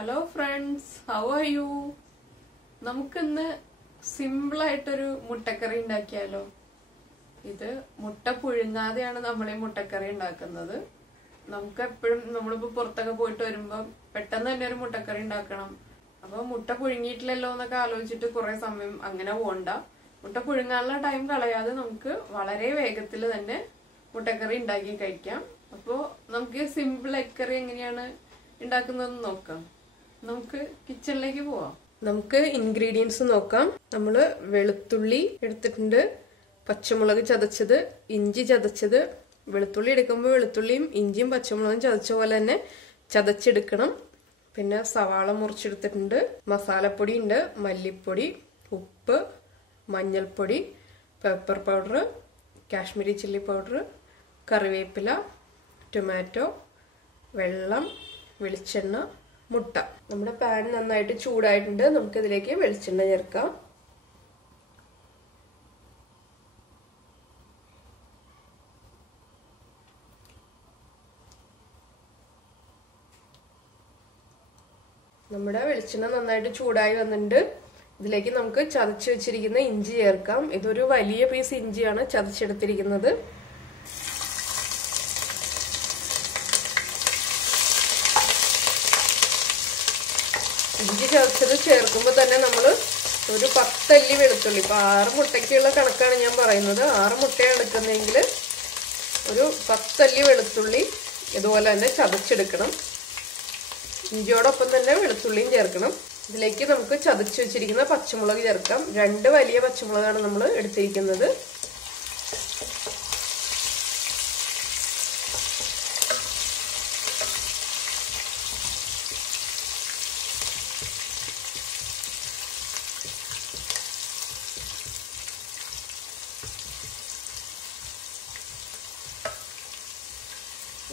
Hello friends, how are you? നമുക്കിന്ന് സിമ്പിളായിട്ടൊരു മുട്ടക്കറി ഉണ്ടാക്കിയാലോ? ഇത് മുട്ട പുഴുങ്ങാതെയാണ് നമ്മൾ ഈ മുട്ടക്കറി ഉണ്ടാക്കുന്നത്. നമുക്ക് എപ്പോഴും നമ്മളിപ്പോ പുറത്തൊക്കെ പോയിട്ട് വരുമ്പോ പെട്ടെന്ന് തന്നെ ഒരു മുട്ടക്കറി ഉണ്ടാക്കണം. അപ്പൊ മുട്ട പുഴുങ്ങിയിട്ടില്ലല്ലോ എന്നൊക്കെ ആലോചിച്ചിട്ട് കുറെ സമയം അങ്ങനെ പോണ്ട. മുട്ട പുഴുങ്ങാനുള്ള ടൈം കളയാതെ നമുക്ക് വളരെ വേഗത്തിൽ തന്നെ മുട്ടക്കറി ഉണ്ടാക്കി കഴിക്കാം. അപ്പോ നമുക്ക് സിമ്പിൾ എഗ് കറി എങ്ങനെയാണ് ഉണ്ടാക്കുന്നതെന്ന് നോക്കാം. നമുക്ക് കിച്ചണിലേക്ക് പോവാം. നമുക്ക് ഇൻഗ്രീഡിയൻസ് നോക്കാം. നമ്മള് വെളുത്തുള്ളി എടുത്തിട്ടുണ്ട്, പച്ചമുളക് ചതച്ചത്, ഇഞ്ചി ചതച്ചത്. വെളുത്തുള്ളി എടുക്കുമ്പോൾ വെളുത്തുള്ളിയും ഇഞ്ചിയും പച്ചമുളകും ചതച്ച പോലെ തന്നെ ചതച്ചെടുക്കണം. പിന്നെ സവാള മുറിച്ചെടുത്തിട്ടുണ്ട്, മസാലപ്പൊടി ഉണ്ട്, മല്ലിപ്പൊടി, ഉപ്പ്, മഞ്ഞൾപ്പൊടി, pepper powder, Kashmiri chilli powder, കറിവേപ്പില, ടൊമാറ്റോ, വെള്ളം, വെളിച്ചെണ്ണ, മുട്ട. നമ്മുടെ പാൻ നന്നായിട്ട് ചൂടായിട്ടുണ്ട്. നമുക്കിതിലേക്ക് വെളിച്ചെണ്ണ ചേർക്കാം. നമ്മുടെ വെളിച്ചെണ്ണ നന്നായിട്ട് ചൂടായി വന്നിട്ടുണ്ട്. ഇതിലേക്ക് നമുക്ക് ചതച്ച് വെച്ചിരിക്കുന്ന ഇഞ്ചി ചേർക്കാം. ഇതൊരു വലിയ പീസ് ഇഞ്ചിയാണ് ചതച്ചെടുത്തിരിക്കുന്നത്. ഇഞ്ചി ചതച്ചത് ചേർക്കുമ്പോൾ തന്നെ നമ്മൾ ഒരു 10 അല്ലി വെളുത്തുള്ളി, ഇപ്പൊ 6 മുട്ടയ്ക്കുള്ള കണക്കാണ് ഞാൻ പറയുന്നത്. 6 മുട്ടയാണ് എടുക്കുന്നതെങ്കിൽ ഒരു 10 അല്ലി വെളുത്തുള്ളി ഇതുപോലെ തന്നെ ചതച്ചെടുക്കണം. ഇഞ്ചിയോടൊപ്പം തന്നെ വെളുത്തുള്ളിയും ചേർക്കണം. ഇതിലേക്ക് നമുക്ക് ചതച്ച് വെച്ചിരിക്കുന്ന പച്ചമുളക് ചേർക്കാം. 2 വലിയ പച്ചമുളകാണ് നമ്മൾ എടുത്തിരിക്കുന്നത്.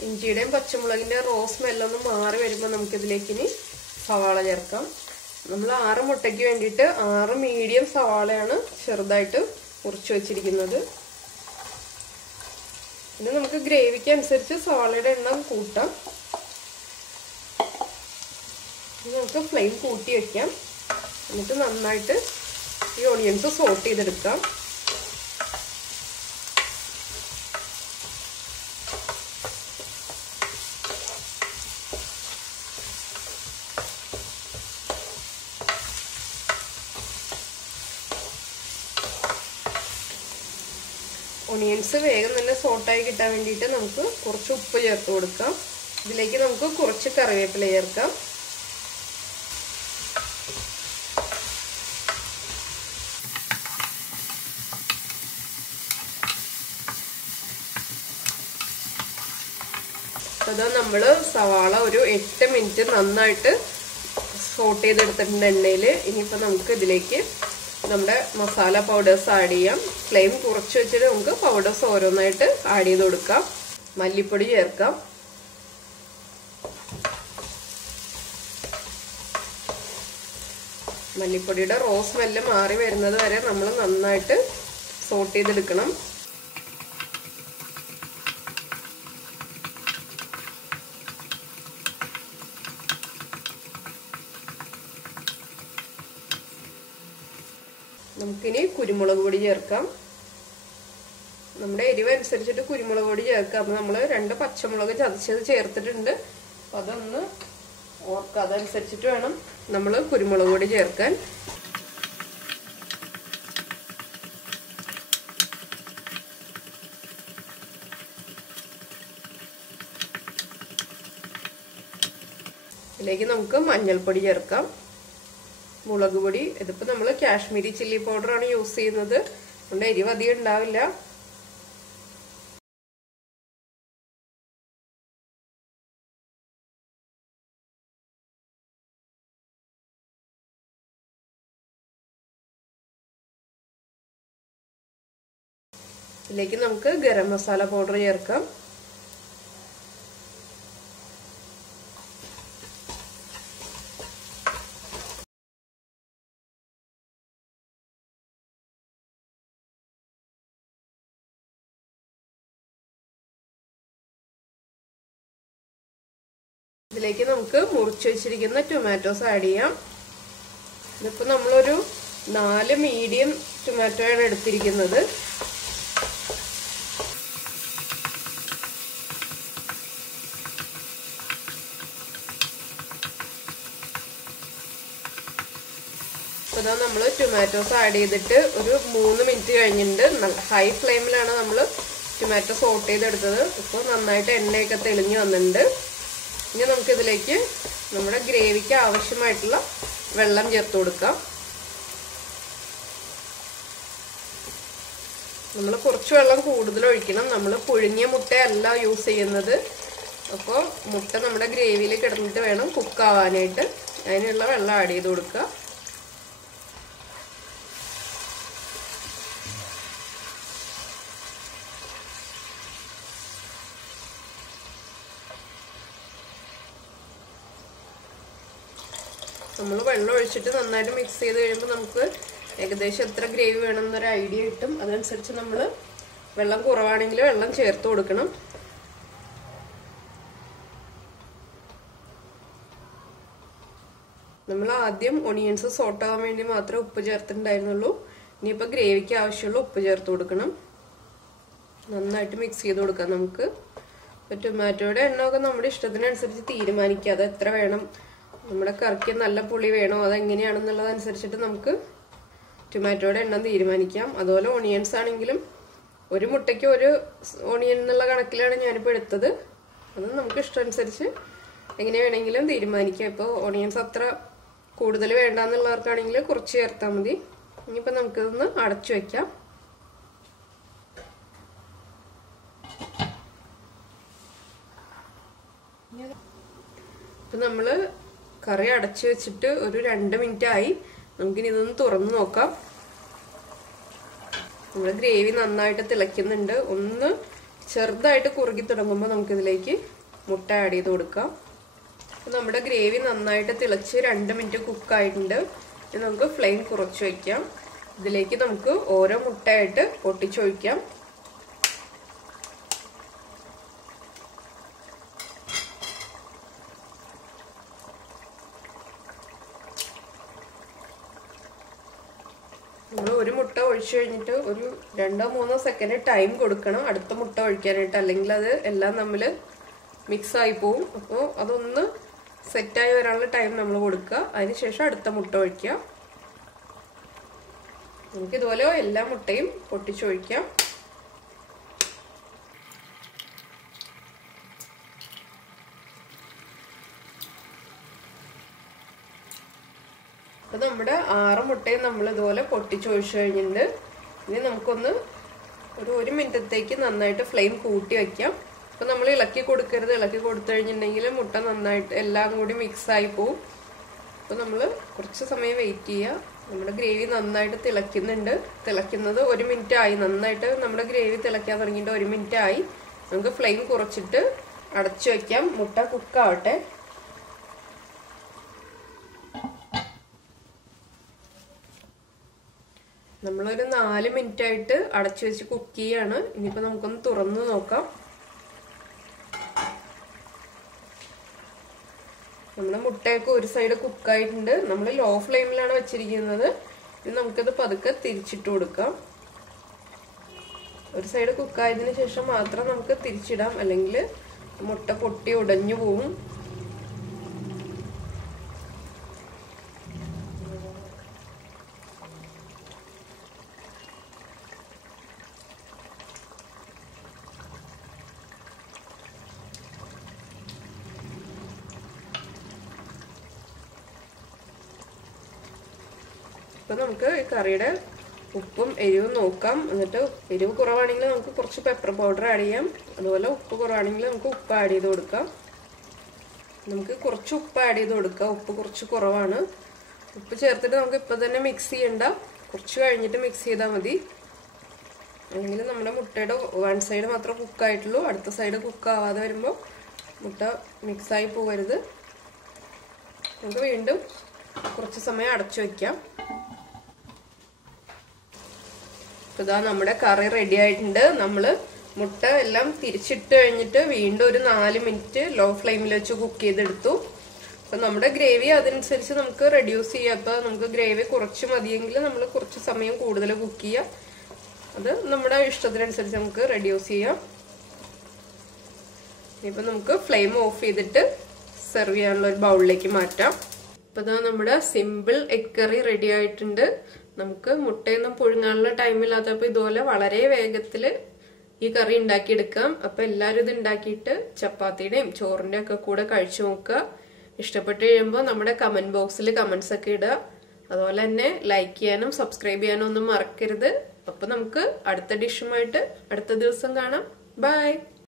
ഇഞ്ചിയുടെയും പച്ചമുളകിന്റെ റോ സ്മെല്ലൊന്നും മാറി വരുമ്പോൾ നമുക്കിതിലേക്ക് ഇനി സവാള ചേർക്കാം. നമ്മൾ 6 മുട്ടയ്ക്ക് വേണ്ടിയിട്ട് 6 മീഡിയം സവാളയാണ് ചെറുതായിട്ട് മുറിച്ച് വെച്ചിരിക്കുന്നത്. പിന്നെ നമുക്ക് ഗ്രേവിക്ക് അനുസരിച്ച് സവാളയുടെ എണ്ണം കൂട്ടാം. നമുക്ക് ഫ്ലെയിം കൂട്ടി വെക്കാം. എന്നിട്ട് നന്നായിട്ട് ഈ ഓണിയൻസ് സോട്ട് ചെയ്തെടുക്കാം. ഒണിയൻസ് വേഗം തന്നെ സോട്ടായി കിട്ടാൻ വേണ്ടിയിട്ട് നമുക്ക് കുറച്ച് ഉപ്പ് ചേർത്ത് കൊടുക്കാം. ഇതിലേക്ക് നമുക്ക് കുറച്ച് കറിവേപ്പില ചേർക്കാം. അതാ നമ്മള് സവാള ഒരു 8 മിനിറ്റ് നന്നായിട്ട് സോട്ട് ചെയ്തെടുത്തിട്ടുണ്ട് എണ്ണയിൽ. ഇനിയിപ്പോൾ നമുക്ക് ഇതിലേക്ക് നമ്മുടെ മസാല പൗഡേഴ്സ് ആഡ് ചെയ്യാം. ഫ്ലെയിം കുറച്ച് വെച്ചിട്ട് നമുക്ക് പൗഡേഴ്സ് ഓരോന്നായിട്ട് ആഡ് ചെയ്ത് കൊടുക്കാം. മല്ലിപ്പൊടി ചേർക്കാം. മല്ലിപ്പൊടിയുടെ റോ സ്മെല്ല് മാറി വരുന്നത് വരെ നമ്മൾ നന്നായിട്ട് സോട്ട് ചെയ്തെടുക്കണം. നമുക്കിനി കുരുമുളക് പൊടി ചേർക്കാം. നമ്മുടെ എരിവ് അനുസരിച്ചിട്ട് കുരുമുളക് പൊടി ചേർക്കാം. അപ്പോൾ നമ്മൾ 2 പച്ചമുളക് ചതച്ചത് ചേർത്തിട്ടുണ്ട്. അപ്പോൾ അതൊന്ന് ഓർക്കുക, അതനുസരിച്ചിട്ട് വേണം നമ്മൾ കുരുമുളക് പൊടി ചേർക്കാൻ. ഇതിലേക്ക് നമുക്ക് മഞ്ഞൾപ്പൊടി ചേർക്കാം, മുളക് പൊടി. ഇതിപ്പോൾ നമ്മൾ കാശ്മീരി ചില്ലി പൗഡറാണ് യൂസ് ചെയ്യുന്നത്, അതുകൊണ്ട് എരിവ് അധികം ഉണ്ടാവില്ല. ഇതിലേക്ക് നമുക്ക് ഗരം മസാല പൗഡർ ചേർക്കാം. ഇതിലേക്ക് നമുക്ക് മുറിച്ച് വെച്ചിരിക്കുന്ന ടൊമാറ്റോസ് ആഡ് ചെയ്യാം. ഇതിപ്പോൾ നമ്മളൊരു 4 മീഡിയം ടൊമാറ്റോയാണ് എടുത്തിരിക്കുന്നത്. അപ്പോൾ ഇതാ നമ്മൾ ടൊമാറ്റോസ് ആഡ് ചെയ്തിട്ട് ഒരു 3 മിനിറ്റ് കഴിഞ്ഞിട്ടുണ്ട്. ഹൈ ഫ്ലെയിമിലാണ് നമ്മൾ ടൊമാറ്റോ സോട്ട് ചെയ്തെടുത്തത്. ഇപ്പോൾ നന്നായിട്ട് എണ്ണയൊക്കെ തെളിഞ്ഞ് വന്നിട്ടുണ്ട്. ഇനി നമുക്കിതിലേക്ക് നമ്മുടെ ഗ്രേവിക്ക് ആവശ്യമായിട്ടുള്ള വെള്ളം ചേർത്ത് കൊടുക്കാം. നമ്മൾ കുറച്ച് വെള്ളം കൂടുതൽ ഒഴിക്കണം. നമ്മൾ പുഴുങ്ങിയ മുട്ടയല്ല യൂസ് ചെയ്യുന്നത്. അപ്പോൾ മുട്ട നമ്മുടെ ഗ്രേവിയിൽ കിടന്നിട്ട് വേണം കുക്കാവാനായിട്ട്. അതിനുള്ള വെള്ളം ആഡ് ചെയ്ത് കൊടുക്കുക. നമ്മൾ വെള്ളം ഒഴിച്ചിട്ട് നന്നായിട്ട് മിക്സ് ചെയ്ത് കഴിയുമ്പോൾ നമുക്ക് ഏകദേശം എത്ര ഗ്രേവി വേണമെന്നൊരു ഐഡിയ കിട്ടും. അതനുസരിച്ച് നമ്മൾ വെള്ളം കുറവാണെങ്കിൽ വെള്ളം ചേർത്ത് കൊടുക്കണം. നമ്മൾ ആദ്യം ഒണിയൻസ് സോട്ടാവാൻ വേണ്ടി മാത്രമേ ഉപ്പ് ചേർത്തിട്ടുണ്ടായിരുന്നുള്ളൂ. ഇനിയിപ്പോൾ ഗ്രേവിക്ക് ആവശ്യമുള്ള ഉപ്പ് ചേർത്ത് കൊടുക്കണം. നന്നായിട്ട് മിക്സ് ചെയ്ത് കൊടുക്കാം നമുക്ക്. ഇപ്പോൾ ടൊമാറ്റോയുടെ എണ്ണമൊക്കെ നമ്മുടെ ഇഷ്ടത്തിനനുസരിച്ച് തീരുമാനിക്കുക. അത് എത്ര വേണം, നമ്മുടെ കറിക്ക് നല്ല പുളി വേണോ അതെങ്ങനെയാണെന്നുള്ളതനുസരിച്ചിട്ട് നമുക്ക് ടൊമാറ്റോയുടെ എണ്ണം തീരുമാനിക്കാം. അതുപോലെ ഓണിയൻസ് ആണെങ്കിലും ഒരു മുട്ടയ്ക്ക് ഒരു ഓണിയൻ എന്നുള്ള കണക്കിലാണ് ഞാനിപ്പോൾ എടുത്തത്. അത് നമുക്ക് ഇഷ്ടമനുസരിച്ച് എങ്ങനെ വേണമെങ്കിലും തീരുമാനിക്കാം. ഇപ്പോൾ ഓണിയൻസ് അത്ര കൂടുതൽ വേണ്ടെന്നുള്ളവർക്കാണെങ്കിൽ കുറച്ച് ചേർത്താൽ മതി. ഇനിയിപ്പോൾ നമുക്കിതൊന്ന് അടച്ചു വയ്ക്കാം. ഇപ്പം നമ്മൾ കറി അടച്ചു വെച്ചിട്ട് ഒരു 2 മിനിറ്റ് ആയി. നമുക്കിനി ഇതൊന്ന് തുറന്നു നോക്കാം. നമ്മുടെ ഗ്രേവി നന്നായിട്ട് തിളയ്ക്കുന്നുണ്ട്. ഒന്ന് ചെറുതായിട്ട് കുറുകി തുടങ്ങുമ്പോൾ നമുക്കിതിലേക്ക് മുട്ട ആഡ് ചെയ്ത് കൊടുക്കാം. നമ്മുടെ ഗ്രേവി നന്നായിട്ട് തിളച്ച് 2 മിനിറ്റ് കുക്കായിട്ടുണ്ട്. ഇനി നമുക്ക് ഫ്ലെയിം കുറച്ച് വയ്ക്കാം. ഇതിലേക്ക് നമുക്ക് ഓരോ മുട്ടയായിട്ട് പൊട്ടിച്ചൊഴിക്കാം. നമ്മൾ ഒരു മുട്ട ഒഴിച്ചു കഴിഞ്ഞിട്ട് ഒരു 2-3 സെക്കൻഡ് ടൈം കൊടുക്കണം അടുത്ത മുട്ട ഒഴിക്കാനായിട്ട്. അല്ലെങ്കിൽ അത് എല്ലാം തമ്മിൽ മിക്സ് ആയി പോവും. അപ്പോൾ അതൊന്ന് സെറ്റായി വരാനുള്ള ടൈം നമ്മൾ കൊടുക്കുക. അതിനുശേഷം അടുത്ത മുട്ട ഒഴിക്കുക. നമുക്ക് ഇതുപോലെ എല്ലാ മുട്ടയും പൊട്ടിച്ചൊഴിക്കാം. അപ്പോൾ നമ്മുടെ 6 മുട്ടയും നമ്മൾ ഇതുപോലെ പൊട്ടിച്ചൊഴിച്ചു കഴിഞ്ഞിട്ടുണ്ട്. ഇനി നമുക്കൊന്ന് ഒരു 1 മിനിറ്റത്തേക്ക് നന്നായിട്ട് ഫ്ലെയിം കൂട്ടി വയ്ക്കാം. അപ്പോൾ നമ്മൾ ഇളക്കി കൊടുക്കരുത്. ഇളക്കി കൊടുത്തു കഴിഞ്ഞിട്ടുണ്ടെങ്കിൽ മുട്ട നന്നായിട്ട് എല്ലാം കൂടി മിക്സായി പോവും. അപ്പോൾ നമ്മൾ കുറച്ച് സമയം വെയിറ്റ് ചെയ്യുക. നമ്മുടെ ഗ്രേവി നന്നായിട്ട് തിളയ്ക്കുന്നുണ്ട്. തിളയ്ക്കുന്നത് 1 മിനിറ്റ് ആയി. നന്നായിട്ട് നമ്മുടെ ഗ്രേവി തിളയ്ക്കാൻ തുടങ്ങിയിട്ട് 1 മിനിറ്റ് ആയി. നമുക്ക് ഫ്ലെയിം കുറച്ചിട്ട് അടച്ചു വയ്ക്കാം. മുട്ട കുക്കാവട്ടെ. നമ്മളൊരു 4 മിനിറ്റ് ആയിട്ട് അടച്ചു വെച്ച് കുക്ക് ചെയ്യാണ്. ഇനിയിപ്പോൾ നമുക്കൊന്ന് തുറന്നു നോക്കാം. നമ്മുടെ മുട്ടയൊക്കെ ഒരു സൈഡ് കുക്കായിട്ടുണ്ട്. നമ്മൾ ലോ ഫ്ലെയിമിലാണ് വെച്ചിരിക്കുന്നത്. ഇനി നമുക്കത് പതുക്കെ തിരിച്ചിട്ട് കൊടുക്കാം. ഒരു സൈഡ് കുക്കായതിനു ശേഷം മാത്രം നമുക്ക് തിരിച്ചിടാം. അല്ലെങ്കിൽ മുട്ട പൊട്ടി ഉടഞ്ഞു പോവും. ഇപ്പം നമുക്ക് ഈ കറിയുടെ ഉപ്പും എരിവും നോക്കാം. എന്നിട്ട് എരിവ് കുറവാണെങ്കിൽ നമുക്ക് കുറച്ച് പെപ്പർ പൗഡർ ആഡ് ചെയ്യാം. അതുപോലെ ഉപ്പ് കുറവാണെങ്കിൽ നമുക്ക് ഉപ്പ് ആഡ് ചെയ്ത് കൊടുക്കാം. നമുക്ക് കുറച്ച് ഉപ്പ് ആഡ് ചെയ്ത് കൊടുക്കാം. ഉപ്പ് കുറച്ച് കുറവാണ്. ഉപ്പ് ചേർത്തിട്ട് നമുക്ക് ഇപ്പം തന്നെ മിക്സ് ചെയ്യണ്ട. കുറച്ച് കഴിഞ്ഞിട്ട് മിക്സ് ചെയ്താൽ മതി. അല്ലെങ്കിൽ നമ്മുടെ മുട്ടയുടെ 1 സൈഡ് മാത്രം കുക്കായിട്ടുള്ളൂ. അടുത്ത സൈഡ് കുക്കാവാതെ വരുമ്പോൾ മുട്ട മിക്സായി പോകരുത്. നമുക്ക് വീണ്ടും കുറച്ച് സമയം അടച്ചു വയ്ക്കാം. ഇതാ നമ്മുടെ കറി റെഡി ആയിട്ടുണ്ട്. നമ്മൾ മുട്ട എല്ലാം തിരിച്ചിട്ട് കഴിഞ്ഞിട്ട് വീണ്ടും ഒരു 4 മിനിറ്റ് ലോ ഫ്ലെയിമിൽ വെച്ച് കുക്ക് ചെയ്തെടുത്തു. അപ്പൊ നമ്മുടെ ഗ്രേവി അതനുസരിച്ച് നമുക്ക് റെഡ്യൂസ് ചെയ്യാം. അപ്പൊ നമുക്ക് ഗ്രേവി കുറച്ച് മതിയെങ്കിൽ നമ്മൾ കുറച്ച് സമയം കൂടുതൽ കുക്ക് ചെയ്യാം. അത് നമ്മുടെ ഇഷ്ടത്തിനനുസരിച്ച് നമുക്ക് റെഡ്യൂസ് ചെയ്യാം. ഇപ്പൊ നമുക്ക് ഫ്ലെയിം ഓഫ് ചെയ്തിട്ട് സെർവ് ചെയ്യാനുള്ള ഒരു ബൗളിലേക്ക് മാറ്റാം. അപ്പൊ ഇതാ നമ്മുടെ സിമ്പിൾ എഗ് കറി റെഡി ആയിട്ടുണ്ട്. നമുക്ക് മുട്ടയൊന്നും പുഴുങ്ങാനുള്ള ടൈമില്ലാത്തപ്പോ ഇതുപോലെ വളരെ വേഗത്തില് ഈ കറി ഉണ്ടാക്കിയെടുക്കാം. അപ്പൊ എല്ലാരും ഇത് ഉണ്ടാക്കിയിട്ട് ചപ്പാത്തിയുടെയും ചോറിന്റെ ഒക്കെ കൂടെ കഴിച്ചു നോക്കുക. ഇഷ്ടപ്പെട്ട് കഴിയുമ്പോൾ നമ്മുടെ കമന്റ് ബോക്സിൽ കമന്റ്സ് ഒക്കെ ഇടുക. അതുപോലെ തന്നെ ലൈക്ക് ചെയ്യാനും സബ്സ്ക്രൈബ് ചെയ്യാനും ഒന്നും മറക്കരുത്. അപ്പൊ നമുക്ക് അടുത്ത ഡിഷുമായിട്ട് അടുത്ത ദിവസം കാണാം. ബൈ.